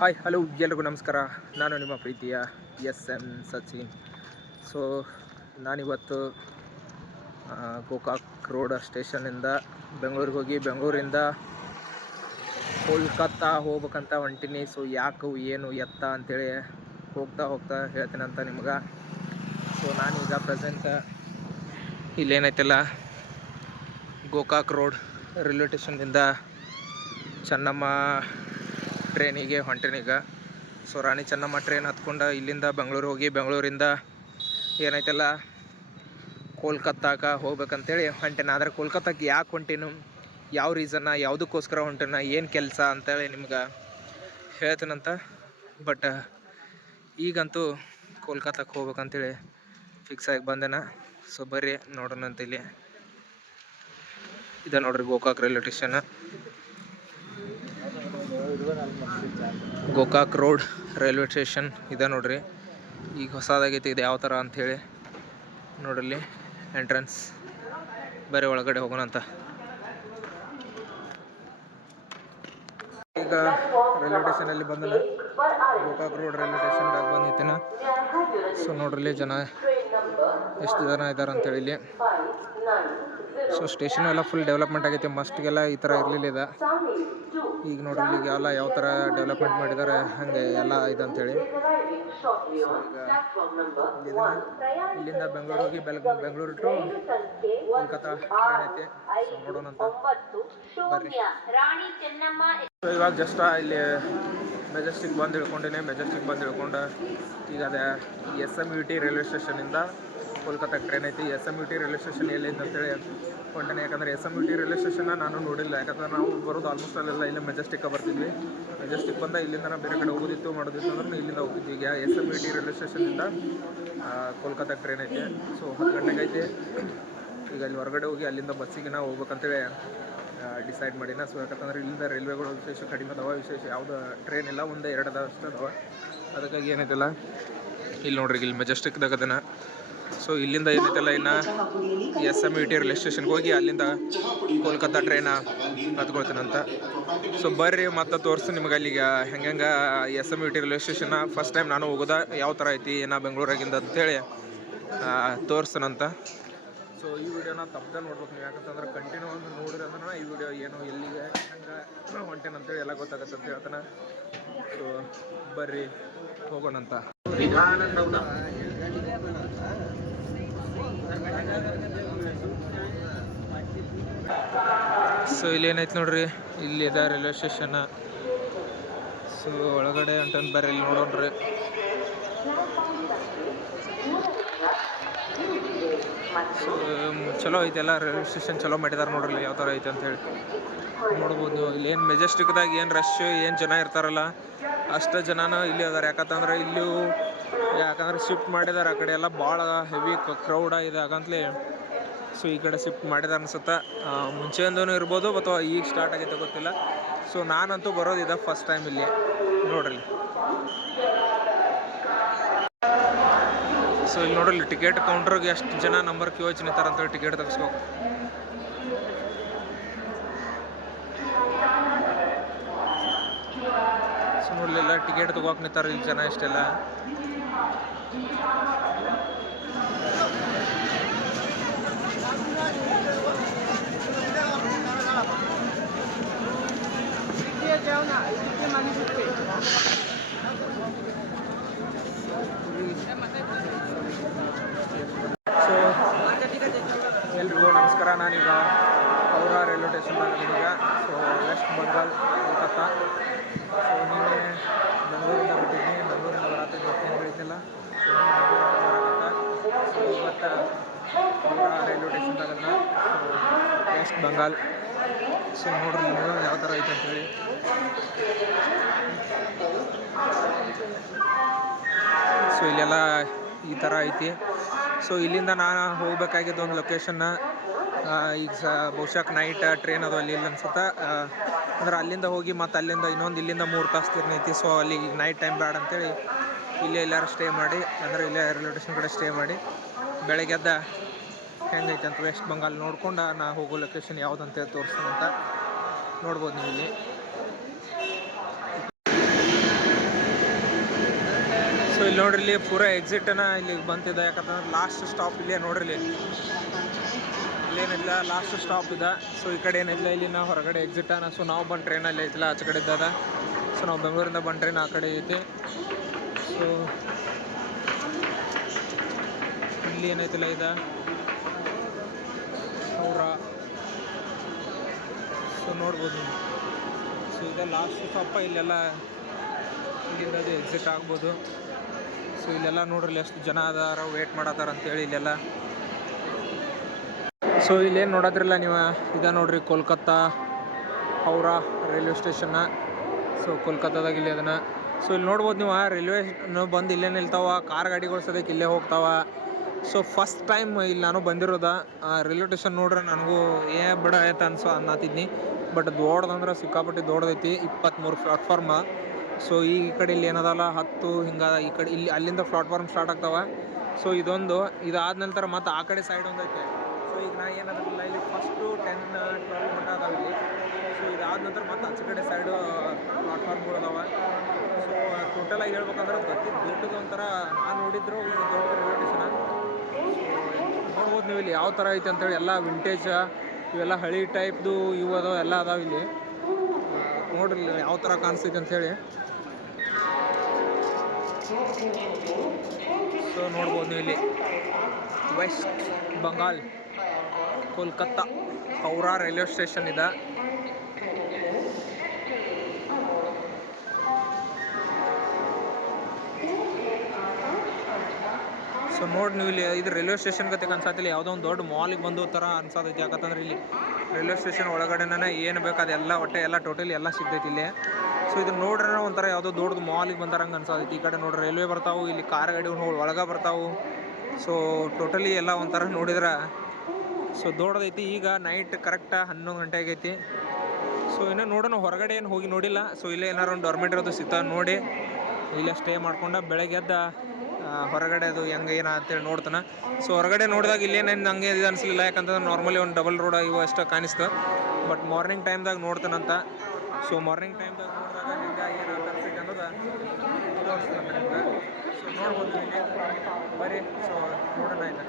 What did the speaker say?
Hi hello ಎಲ್ರಿಗೂ ನಮಸ್ಕಾರ. ನಾನು ನಿಮ್ಮ ಪ್ರೀತಿಯ ಎಸ್ ಸಚಿನ್. ಸೊ ನಾನಿವತ್ತು ಗೋಕಾಕ್ ರೋಡ್ ಸ್ಟೇಷನಿಂದ ಬೆಂಗಳೂರಿಗೆ ಹೋಗಿ ಬೆಂಗಳೂರಿಂದ ಕೋಲ್ಕತ್ತಾ ಹೋಗ್ಬೇಕಂತ ಹೊಂಟೀನಿ. ಸೊ ಯಾಕೆ ಏನು ಎತ್ತ ಅಂಥೇಳಿ ಹೋಗ್ತಾ ಹೇಳ್ತೀನಿ ಅಂತ ನಿಮ್ಗೆ. ಸೊ ನಾನೀಗ ಪ್ರೆಸೆಂಟ್ ಇಲ್ಲೇನೈತಲ್ಲ ಗೋಕಾಕ್ ರೋಡ್ ರೈಲ್ವೆ ಸ್ಟೇಷನ್ನಿಂದ ಚೆನ್ನಮ್ಮ ಟ್ರೈನಿಗೆ ಹೊಂಟೀನೀಗ. ಸೊ ರಾಣಿ ಚೆನ್ನಮ್ಮ ಟ್ರೈನ್ ಹತ್ಕೊಂಡು ಇಲ್ಲಿಂದ ಬೆಂಗಳೂರು ಹೋಗಿ ಬೆಂಗಳೂರಿಂದ ಏನೈತಲ್ಲ ಕೋಲ್ಕತ್ತಾಗೆ ಹೋಗ್ಬೇಕಂತೇಳಿ ಹೊಂಟೇನ. ಆದರೆ ಕೋಲ್ಕತ್ತಾಕ್ಕೆ ಯಾಕೆ ಹೊಂಟೀನು, ಯಾವ ರೀಸನ್ನ, ಯಾವುದಕ್ಕೋಸ್ಕರ ಹೊಂಟೇನ, ಏನು ಕೆಲಸ ಅಂತೇಳಿ ನಿಮ್ಗೆ ಹೇಳ್ತೀನಂತ. ಬಟ್ ಈಗಂತೂ ಕೋಲ್ಕತ್ತಾಕ್ಕೆ ಹೋಗ್ಬೇಕಂತೇಳಿ ಫಿಕ್ಸ್ ಆಗಿ ಬಂದೇನ. ಸೊ ಬರ್ರಿ ನೋಡೋಣಂತ. ಇಲ್ಲಿ ಇದೆ ನೋಡ್ರಿ Gokak railway station, Gokak road railway station ಇದೆ ನೋಡ್ರಿ. ಈಗ ಹೊಸದಾಗೈತಿ ಇದು ಯಾವ ಥರ ಅಂಥೇಳಿ ನೋಡ್ರಲ್ಲಿ ಎಂಟ್ರೆನ್ಸ್. ಬರೀ ಒಳಗಡೆ ಹೋಗೋಣ ಅಂತ. ಈಗ ರೈಲ್ವೆ ಸ್ಟೇಷನಲ್ಲಿ ಬಂದನ, ಗೋಕಾಕ್ ರೋಡ್ ರೈಲ್ವೆ ಸ್ಟೇಷನ್ದಾಗ ಬಂದಿತ್ತೇನ. ಸೊ ನೋಡ್ರಲ್ಲಿ ಜನ ಎಷ್ಟು ಜನ ಇದ್ದಾರೆ ಅಂತೇಳಿ ಇಲ್ಲಿ. ಸೊ ಸ್ಟೇಷನ್ ಎಲ್ಲ ಫುಲ್ ಡೆವಲಪ್ಮೆಂಟ್ ಆಗೈತೆ. ಮಸ್ಟ್ಗೆಲ್ಲ ಈ ಥರ ಇರಲಿಲ್ಲ ಇದು. ಈಗ ನೋಡ್ರಿ ಈಗ ಎಲ್ಲ ಯಾವ ಥರ ಡೆವಲಪ್ಮೆಂಟ್ ಮಾಡಿದ್ದಾರೆ ಹಾಗೆ ಎಲ್ಲ ಇದೆ ಅಂತೇಳಿ. ಸೊ ಈಗ ಇಲ್ಲಿಂದ ಬೆಂಗಳೂರು ಹೋಗಿ ಬೆಂಗಳೂರು ಟು ಕೋಲ್ಕತ್ತಾ ಟ್ರೈನ್ ಐತೆ. ಸೊ ನೋಡೋಣಂತ ಬರ್ರಿ. ಸೊ ಇವಾಗ ಜಸ್ಟ್ ಇಲ್ಲಿ ಮೆಜೆಸ್ಟಿಕ್ ಬಂದು ಇಳ್ಕೊಂಡು ಈಗ ಅದೇ SMUT ರೈಲ್ವೆ ಸ್ಟೇಷನಿಂದ ಕೋಲ್ಕತ್ತಾ ಟ್ರೈನ್ ಐತಿ. SMUT ರೈಲ್ವೆ ಸ್ಟೇಷನ್ ಎಲ್ಲಿದೆ ಅಂತೇಳಿ ಹೊಂಟೇನೆ. ಯಾಕಂದರೆ SMUT ರೈಲ್ವೆ ಸ್ಟೇಷನ್ನ ನಾನು ನೋಡಿಲ್ಲ. ಯಾಕಂದ್ರೆ ನಾವು ಬರೋದು ಆಲ್ಮೋಸ್ಟ್ ಅಲ್ಲೆಲ್ಲ ಇಲ್ಲ ಮೆಜೆಸ್ಟಿಕ್ ಬರ್ತಿದ್ವಿ. ಮೆಜೆಸ್ಟಿಕ್ ಬಂದ ಇಲ್ಲಿಂದ ನಾವು ಬೇರೆ ಕಡೆ ಮಾಡೋದಿತ್ತು ಅಂದ್ರೆ ಇಲ್ಲಿಂದ ಹೋಗ್ತಿದ್ವಿ. ಈಗ SMUT ರೈಲ್ವೆ ಸ್ಟೇಷನಿಂದ ಕೋಲ್ಕತ್ತಾ ಟ್ರೈನ್ ಐತೆ. ಸೊ 10 ಗಂಟೆಗೆ ಐತೆ. ಈಗ ಅಲ್ಲಿ ಹೊರಗಡೆ ಹೋಗಿ ಅಲ್ಲಿಂದ ಬಸ್ಸಿಗೆ ನಾವು ಹೋಗ್ಬೇಕಂತೇಳಿ ಡಿಸೈಡ್ ಮಾಡಿನ. ಸೊ ಯಾಕಂತಂದ್ರೆ ಇಲ್ಲಿಂದ ರೈಲ್ವೆಗಳು ವಿಶೇಷ ಕಡಿಮೆ ಅದಾವ, ವಿಶೇಷ ಯಾವುದು ಟ್ರೈನ್ ಇಲ್ಲ, 1-2 ಅಷ್ಟೇ ಅದಾವ. ಅದಕ್ಕಾಗಿ ಏನೈತಲ್ಲ ಇಲ್ಲಿ ನೋಡ್ರಿ ಇಲ್ಲಿ ಮೆಜೆಸ್ಟಿಕ್ದಾಗ ಅದನ್ನ. ಸೊ ಇಲ್ಲಿಂದ ಏನೈತಲ್ಲ ಇನ್ನು SMUT ರೈಲ್ವೆ ಸ್ಟೇಷನ್ಗೆ ಹೋಗಿ ಅಲ್ಲಿಂದ ಕೋಲ್ಕತ್ತಾ ಟ್ರೈನ ಹತ್ಕೊಳ್ತೀನಂತ. ಸೊ ಬರ್ರಿ ಮತ್ತೆ ತೋರಿಸ್ತೀನಿ ನಿಮ್ಗೆ ಅಲ್ಲಿಗೆ ಹೆಂಗೆ SMUT ರೈಲ್ವೆ ಸ್ಟೇಷನ್ನ ಫಸ್ಟ್ ಟೈಮ್ ನಾನು ಹೋಗೋದ ಯಾವ ಥರ ಐತಿ ಏನೋ ಬೆಂಗಳೂರಾಗಿಂದ ಅಂತೇಳಿ ತೋರಿಸ್ತೀನಂತ. ಸೊ ಈ ವಿಡಿಯೋನ ತಪ್ಪದೆ ನೋಡ್ಬೇಕು ನೀವು. ಯಾಕಂತಂದ್ರೆ ಕಂಟಿನ್ಯೂ ಒಂದು ನೋಡಿದ್ರೆ ಅಂದ್ರೆ ಈ ವಿಡಿಯೋ ಏನು ಎಲ್ಲಿಗೆ ಹೆಂಗೆ ಹೊಂಟೇನಂತೇಳಿ ಎಲ್ಲ ಗೊತ್ತಾಗತ್ತೆ ಅಂತ ಹೇಳ್ತಾನೆ. ಸೊ ಬರ್ರಿ ಹೋಗೋಣಂತ. ಸೊ ಇಲ್ಲಿ ಏನೈತೆ ನೋಡ್ರಿ, ಇಲ್ಲಿದೆ ರೈಲ್ವೆ ಸ್ಟೇಷನ್. ಸೊ ಒಳಗಡೆ ಹೊಂಟನ್ ಬರ್ರಿ ಇಲ್ಲಿ ನೋಡೋಣ್ರಿ. ಸೊ ಚಲೋ ಐತೆಲ್ಲ ರೈಲ್ವೆ ಸ್ಟೇಷನ್, ಚಲೋ ಮಾಡಿದಾರೆ ನೋಡ್ರಿ ಯಾವ ಥರ ಐತೆ ಅಂತೇಳಿ ನೋಡ್ಬೋದು. ಇಲ್ಲಿ ಏನು ಮೆಜೆಸ್ಟಿಕ್ದಾಗ ಏನು ರಶ್ ಏನು ಜನ ಇರ್ತಾರಲ್ಲ ಅಷ್ಟು ಜನನೂ ಇಲ್ಲಿ ಅದಾರೆ. ಯಾಕಂದ್ರೆ ಶಿಫ್ಟ್ ಮಾಡಿದಾರೆ ಆ ಕಡೆ ಎಲ್ಲ ಭಾಳ ಹೆವಿ ಕ್ರೌಡ್ ಇದೆ ಆಗಂತಲೇ. ಸೊ ಈ ಕಡೆ ಶಿಫ್ಟ್ ಮಾಡಿದಾರೆ ಅನ್ಸುತ್ತೆ. ಮುಂಚೆಯಿಂದನೂ ಇರ್ಬೋದು ಅಥವಾ ಈಗ ಸ್ಟಾರ್ಟ್ ಆಗೈತೆ ಗೊತ್ತಿಲ್ಲ. ಸೊ ನಾನಂತೂ ಬರೋದಿದೆ ಫಸ್ಟ್ ಟೈಮ್ ಇಲ್ಲಿ ನೋಡ್ರಿ. ಸೊ ಇಲ್ಲಿ ನೋಡ್ರಿ ಟಿಕೆಟ್ ಕೌಂಟ್ರಿಗೆ ಎಷ್ಟು ಜನ ನಂಬರ್ ಕ್ಯೂ ಹಚ್ಚಿ ನಿಂತಾರೆ ಅಂತೇಳಿ ಟಿಕೆಟ್ ತೆಗಿಸ್ಬೇಕು. ಸೊ ನೋಡ್ಲಿಲ್ಲ ಟಿಕೆಟ್ ತಗೋಕೆ ನಿಂತಾರೆ ಇಲ್ಲಿ ಜನ ಇಷ್ಟೆಲ್ಲ. ಸೊ ಎಲ್ರಿಗೂ ನಮಸ್ಕಾರ. ನಾನೀಗ ಹೌರಾ ರೈಲ್ವೆ ಸ್ಟೇಷನ್ದಾಗ ಈಗ. So west Bengal Kolkata. So ನೀವೇ ಬೆಂಗಳೂರಿಂದ ಬಿಟ್ಟಿದ್ದೀನಿ, ಬೆಂಗಳೂರಿಂದ ಬರತ್ತಿದ್ದು ಏನು ಹೇಳಿದ್ದಿಲ್ಲ. ಸೊ ಬರತ್ತ. ಸೊ ಇವತ್ತು ಹೌರಾ ರೈಲ್ವೆ ಸ್ಟೇಷನ್ದಾಗ ವೆಸ್ಟ್ ಬೆಂಗಾಲ್. ಸೊ ನೋಡ್ರಿ ನೀವು ಯಾವ ಥರ ಐತೆ ಅಂತೇಳಿ. ಸೊ ಇಲ್ಲೆಲ್ಲ ಈ ಥರ ಐತಿ. ಸೊ ಇಲ್ಲಿಂದ ನಾನು ಹೋಗ್ಬೇಕಾಗಿದ್ದು ಒಂದು ಲೊಕೇಶನ್ನ. ಈಗ ಬಹುಶಃ ನೈಟ್ ಟ್ರೈನ್ ಅದು ಅಲ್ಲಿ ಇಲ್ಲ ಅನ್ಸುತ್ತೆ. ಅಂದ್ರೆ ಅಲ್ಲಿಂದ ಹೋಗಿ ಮತ್ತು ಅಲ್ಲಿಂದ ಇಲ್ಲಿಂದ 3 ತಾಸು ತಿರ್ನೈತಿ. ಸೊ ಅಲ್ಲಿ ನೈಟ್ ಟೈಮ್ ಬೇಡ ಅಂತೇಳಿ ಇಲ್ಲೇ ಎಲ್ಲರೂ ಸ್ಟೇ ಮಾಡಿ, ಅಂದರೆ ಇಲ್ಲೇ ರೈಲ್ವೆ ಸ್ಟೇಷನ್ ಕಡೆ ಸ್ಟೇ ಮಾಡಿ ಬೆಳಗ್ಗೆ ಎದ್ದ ಹೆಂಗೈತೆ ಅಂತ ವೆಸ್ಟ್ ಬೆಂಗಾಲ್ ನೋಡ್ಕೊಂಡು ನಾ ಹೋಗೋ ಲೊಕೇಶನ್ ಯಾವುದಂತೇಳಿ ತೋರಿಸ್ತೀನಿ ಅಂತ ನೋಡ್ಬೋದು ನೀವು ಇಲ್ಲಿ. ಸೊ ಇಲ್ಲಿ ನೋಡ್ರಿ ಇಲ್ಲಿ ಪೂರ ಎಕ್ಸಿಟನ ಇಲ್ಲಿ ಬಂತಿದೆ, ಯಾಕಂತಂದ್ರೆ ಲಾಸ್ಟ್ ಸ್ಟಾಪ್ ಇಲ್ಲೇ ನೋಡ್ರಿ ಇಲ್ಲೇನಿಲ್ಲ ಲಾಸ್ಟ್ ಸ್ಟಾಪ್ ಇದೆ. ಸೊ ಈ ಕಡೆ ಏನಿಲ್ಲ ಇಲ್ಲಿ ನಾವು ಹೊರಗಡೆ ಎಕ್ಸಿಟನ. ಸೊ ನಾವು ಬಂದು ಟ್ರೈನಲ್ಲಿ ಐತಿಲ್ಲ ಆಚೆ ಕಡೆ ಇದ್ದದ. ಸೊ ನಾವು ಬೆಂಗಳೂರಿಂದ ಬಂದು ಟ್ರೈನ್ ಆ ಕಡೆ ಐತಿ. ಸೊ ಇಲ್ಲಿ ಏನೈತಿಲ್ಲ ಇದೆ ಅವರ. ಸೊ ನೋಡ್ಬೋದು ನೀವು. ಸೊ ಇದೆ ಲಾಸ್ಟ್ ಸ್ಟಾಪ. ಇಲ್ಲೆಲ್ಲ ಇಲ್ಲಿಂದ ಅದು ಎಕ್ಸಿಟ್ ಆಗ್ಬೋದು. ಸೊ ಇಲ್ಲೆಲ್ಲ ನೋಡ್ರಿ ಎಷ್ಟು ಜನ ಅದಾರ ವೇಟ್ ಮಾಡತ್ತಾರ ಅಂತೇಳಿ ಇಲ್ಲೆಲ್ಲ. ಸೊ ಇಲ್ಲೇನು ನೋಡೋದ್ರಲ್ಲ ನೀವು, ಇದೆ ನೋಡ್ರಿ ಕೋಲ್ಕತ್ತಾ ಹೌರಾ ರೈಲ್ವೆ ಸ್ಟೇಷನ್ನ. ಸೊ ಕೋಲ್ಕತ್ತಾದಾಗ ಇಲ್ಲಿ ಅದನ್ನು. ಸೊ ಇಲ್ಲಿ ನೋಡ್ಬೋದು ನೀವು, ರೈಲ್ವೆ ಬಂದು ಇಲ್ಲೇ ನಿಲ್ತಾವ, ಕಾರ್ ಗಾಡಿಗಳು ಸದ್ಯಕ್ಕೆ ಇಲ್ಲೇ ಹೋಗ್ತಾವ. ಸೊ ಫಸ್ಟ್ ಟೈಮ್ ಇಲ್ಲಿ ನಾನು ಬಂದಿರೋದ ರೈಲ್ವೆ ಸ್ಟೇಷನ್ ನೋಡ್ರೆ ನನಗೂ ಬಿಡ ಆಯ್ತು ಅನ್ನತ್ತಿದ್ನಿ. ಬಟ್ ದೊಡ್ಡದಂದ್ರೆ ಸಿಕ್ಕಾಪಟ್ಟಿ ದೊಡ್ಡದೈತಿ, 23 ಪ್ಲಾಟ್ಫಾರ್ಮ. ಸೊ ಈ ಕಡೆ ಇಲ್ಲಿ ಏನದಲ್ಲ 10 ಹಿಂಗೆ ಈ ಕಡೆ ಇಲ್ಲಿ ಅಲ್ಲಿಂದ ಪ್ಲಾಟ್ಫಾರ್ಮ್ ಸ್ಟಾರ್ಟ್ ಆಗ್ತಾವೆ. ಸೊ ಇದೊಂದು ಇದಾದ ನಂತರ ಮತ್ತು ಆ ಕಡೆ ಸೈಡ್ ಒಂದು ಐತೆ. ಸೊ ಈಗ ನಾ ಏನದಲ್ಲ ಇಲ್ಲಿ ಫಸ್ಟು 10-12 ಮಟ್ಟ ಅದಾವೆ ಇಲ್ಲಿ. ಸೊ ಇದಾದ ನಂತರ ಮತ್ತು ಆಚೆ ಕಡೆ ಸೈಡು ಪ್ಲಾಟ್ಫಾರ್ಮ್ಗಳು ಅದಾವೆ. ಸೊ ಟೋಟಲಾಗಿ ಹೇಳ್ಬೇಕಂದ್ರೆ ದೊಡ್ಡದು ಒಂಥರ ನಾನು ನೋಡಿದ್ರು ಈಗ ದೊಡ್ಡ ರೈಲ್ವೆ ಸ್ಟೇಷನ್. ನೋಡ್ಬೋದು ನೀವು ಇಲ್ಲಿ ಯಾವ ಥರ ಐತೆ ಅಂತೇಳಿ. ಎಲ್ಲ ವಿಂಟೇಜ್ ಇವೆಲ್ಲ ಹಳಿ ಟೈಪ್ದು ಇವು ಅದಾವೆ, ಎಲ್ಲ ಅದಾವೆ ಇಲ್ಲಿ. ನೋಡ್ರಿ ಯಾವ ಥರ ಕಾಣಿಸ್ತೈತೆ ಅಂಥೇಳಿ. ಸೊ ನೋಡ್ಬೋದು ನೀವು ಇಲ್ಲಿ west Bengal Kolkata Howrah railway station ಇದೆ. ಸೊ ನೋಡಿ ನೀವು ಇಲ್ಲಿ ಇದು ರೈಲ್ವೆ ಸ್ಟೇಷನ್ ಗತೆ ಅನ್ಸತ್ತಿಲ್ಲ, ಯಾವುದೋ ಒಂದು ದೊಡ್ಡ ಮಾಲಿಗೆ ಬಂದು ಥರ ಅನ್ಸತೈತಿ. ಯಾಕಂತಂದ್ರೆ ಇಲ್ಲಿ ರೈಲ್ವೆ ಸ್ಟೇಷನ್ ಒಳಗಡೆನೇ ಏನು ಬೇಕು ಅದೆಲ್ಲ ಒಟ್ಟೆ ಎಲ್ಲ ಟೋಟಲಿ ಎಲ್ಲ ಸಿಗ್ತೈತಿ ಇಲ್ಲಿ. ಸೊ ಇದು ನೋಡ್ರೆ ಒಂಥರ ಯಾವುದೋ ದೊಡ್ಡದು ಮಾಲಿಗೆ ಬಂದಾರಂಗೆ ಅನ್ಸತೈತಿ. ಈ ಕಡೆ ನೋಡ್ರಿ ರೈಲ್ವೆ ಬರ್ತಾವೆ, ಇಲ್ಲಿ ಕಾರ್ ಗಾಡಿ ಒಳಗೆ ಬರ್ತಾವೆ. ಸೊ ಟೋಟಲಿ ಎಲ್ಲ ಒಂಥರ ನೋಡಿದ್ರೆ ಸೊ ದೊಡ್ಡದೈತಿ. ಈಗ ನೈಟ್ ಕರೆಕ್ಟ್ 11 ಗಂಟೆ ಆಗೈತಿ. ಸೊ ಇನ್ನೂ ನೋಡೋಣ, ಹೊರಗಡೆ ಏನು ಹೋಗಿ ನೋಡಿಲ್ಲ. ಸೊ ಇಲ್ಲೇ ಏನಾರು ಒಂದು ಡಾರ್ಮೆಂಟ್ ಇರೋದು ಸಿಗ್ತಾವೆ ನೋಡಿ ಇಲ್ಲೇ ಸ್ಟೇ ಮಾಡ್ಕೊಂಡು ಬೆಳಗ್ಗೆ ಎದ್ದ ಹೊರಗಡೆ ಅದು ಹೆಂಗೆ ಏನು ಅಂತೇಳಿ ನೋಡ್ತಾನೆ. ಸೊ ಹೊರಗಡೆ ನೋಡಿದಾಗ ಇಲ್ಲೇನೇನು ಹಂಗೆ ಇದು ಅನಿಸಲಿಲ್ಲ, ಯಾಕಂತಂದ್ರೆ ನಾರ್ಮಲಿ ಒಂದು ಡಬಲ್ ರೋಡ್ ಇವು ಅಷ್ಟು ಕಾಣಿಸ್ತು. ಬಟ್ ಮಾರ್ನಿಂಗ್ ಟೈಮ್ದಾಗ ನೋಡ್ತಾನಂತ. ಸೊ ಮಾರ್ನಿಂಗ್ ಟೈಮ್ದಾಗ ನೋಡಿದಾಗ ಹಿಂಗೆ ಏನು ಅನಿಸ್ತೈತೆ ಅನ್ನೋದು ತೋರಿಸ್ತಾನೆ ನಿಮ್ಗೆ. ಸೊ ನೋಡ್ಬೋದು ಇಲ್ಲಿ ಬರ್ರಿ. ಸೊ ನೋಡೋಣ ಆಯ್ತು.